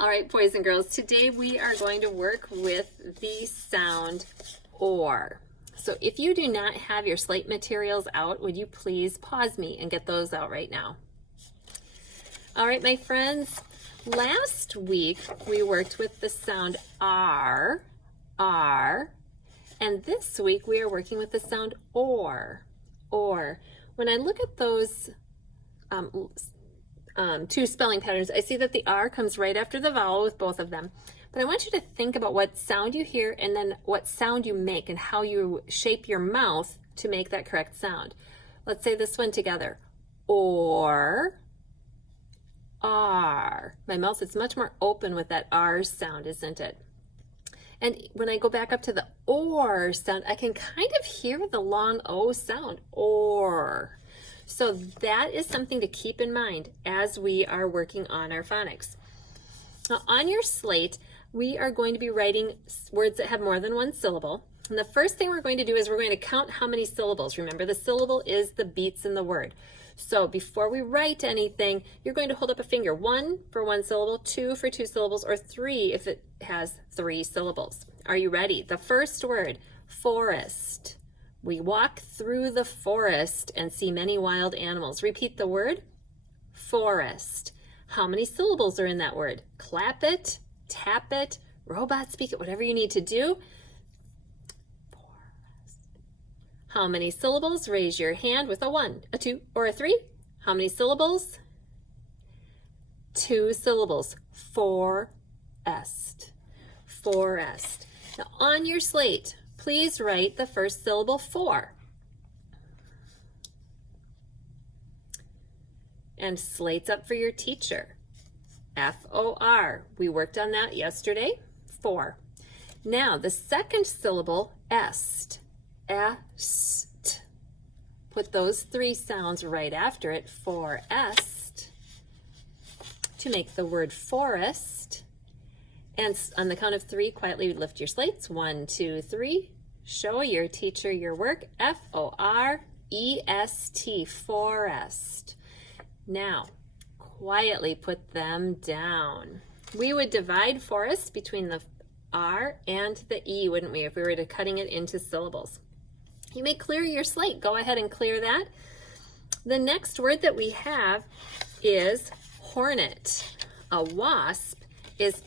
All right, boys and girls, today we are going to work with the sound or. So if you do not have your slate materials out, would you please pause me and get those out right now? All right, my friends, last week we worked with the sound R, and this week we are working with the sound or. When I look at those two spelling patterns, I see that the R comes right after the vowel with both of them. But I want you to think about what sound you hear and then what sound you make and how you shape your mouth to make that correct sound. Let's say this one together. Or, R. My mouth is much more open with that R sound, isn't it? And when I go back up to the or sound, I can kind of hear the long O sound, or. So that is something to keep in mind as we are working on our phonics. Now on your slate, we are going to be writing words that have more than one syllable. And the first thing we're going to do is we're going to count how many syllables. Remember, the syllable is the beats in the word. So before we write anything, you're going to hold up a finger. 1 for 1 syllable, 2 for 2 syllables, or 3 if it has 3 syllables. Are you ready? The first word, forest. We walk through the forest and see many wild animals. Repeat the word, forest. How many syllables are in that word? Clap it, tap it, robot speak it, whatever you need to do. Forest. How many syllables? Raise your hand with a 1, a 2, or a 3. How many syllables? 2 syllables. Forest. Forest. Now on your slate, please write the first syllable for. And slates up for your teacher. F-O-R. We worked on that yesterday. For. Now the second syllable, est. Est. Put those 3 sounds right after it. Forest. To make the word forest. And on the count of 3, quietly lift your slates. 1, 2, 3. Show your teacher your work. F-O-R-E-S-T, forest. Now, quietly put them down. We would divide forest between the R and the E, wouldn't we, if we were cutting it into syllables. You may clear your slate. Go ahead and clear that. The next word that we have is hornet. A wasp is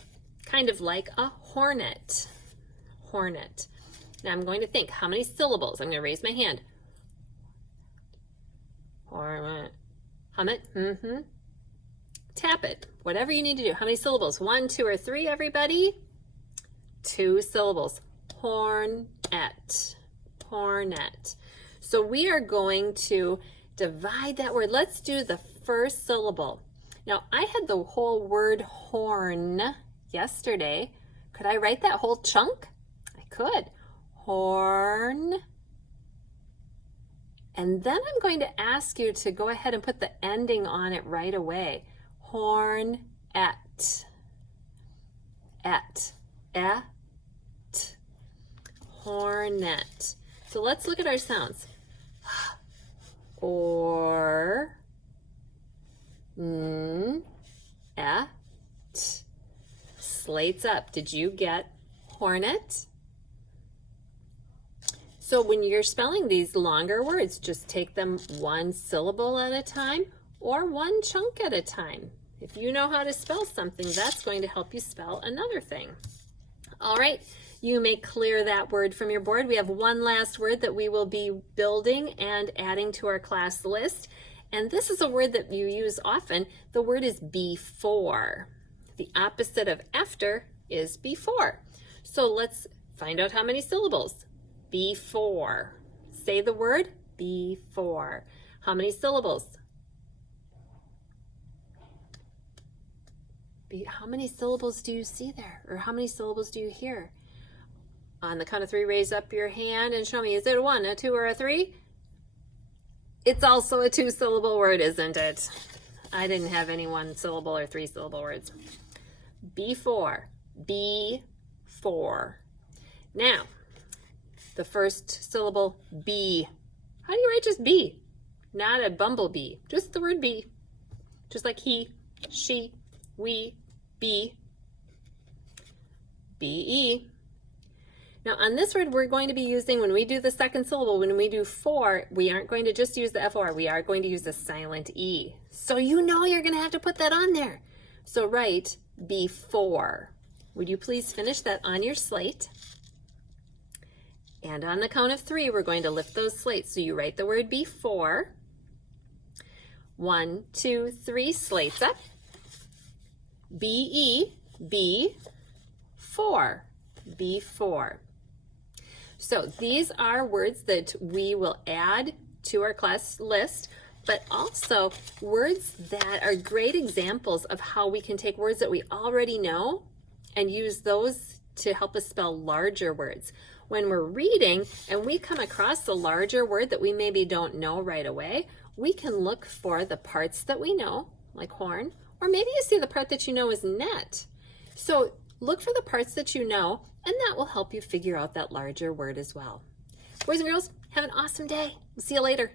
kind of like a hornet. Hornet. Now I'm going to think, how many syllables? I'm going to raise my hand. Hornet. Hum it. Tap it. Whatever you need to do. How many syllables? 1, 2, or 3, everybody? 2 syllables. Hornet. Hornet. So we are going to divide that word. Let's do the first syllable. Now I had the whole word horn yesterday. Could I write that whole chunk? I could. Horn. And then I'm going to ask you to go ahead and put the ending on it right away. Horn et. Et. Hornet. So let's look at our sounds. Or. Et. Slates up. Did you get hornet? So when you're spelling these longer words, just take them 1 syllable at a time or 1 chunk at a time. If you know how to spell something, that's going to help you spell another thing. All right, you may clear that word from your board. We have one last word that we will be building and adding to our class list. And this is a word that you use often. The word is before. The opposite of after is before. So let's find out how many syllables. Before. Say the word before. How many syllables? How many syllables do you see there? Or how many syllables do you hear? On the count of 3, raise up your hand and show me. Is it a 1, a 2, or a 3? It's also a 2-syllable word, isn't it? I didn't have any 1-syllable or 3-syllable words. Before. Before. Now, the first syllable, be. How do you write just be? Not a bumblebee, just the word be. Just like he, she, we, be, B-E. Now on this word, we're going to be using, when we do the second syllable, when we do for, we aren't going to just use the F-O-R, we are going to use the silent E. So you know you're going to have to put that on there. So write before. Would you please finish that on your slate? And on the count of 3, we're going to lift those slates. So you write the word before. 1, 2, 3, slates up. B-E, B, for, before. So these are words that we will add to our class list, but also words that are great examples of how we can take words that we already know and use those to help us spell larger words. When we're reading and we come across a larger word that we maybe don't know right away, we can look for the parts that we know, like horn, or maybe you see the part that you know is net. So look for the parts that you know, and that will help you figure out that larger word as well. Boys and girls, have an awesome day. We'll see you later.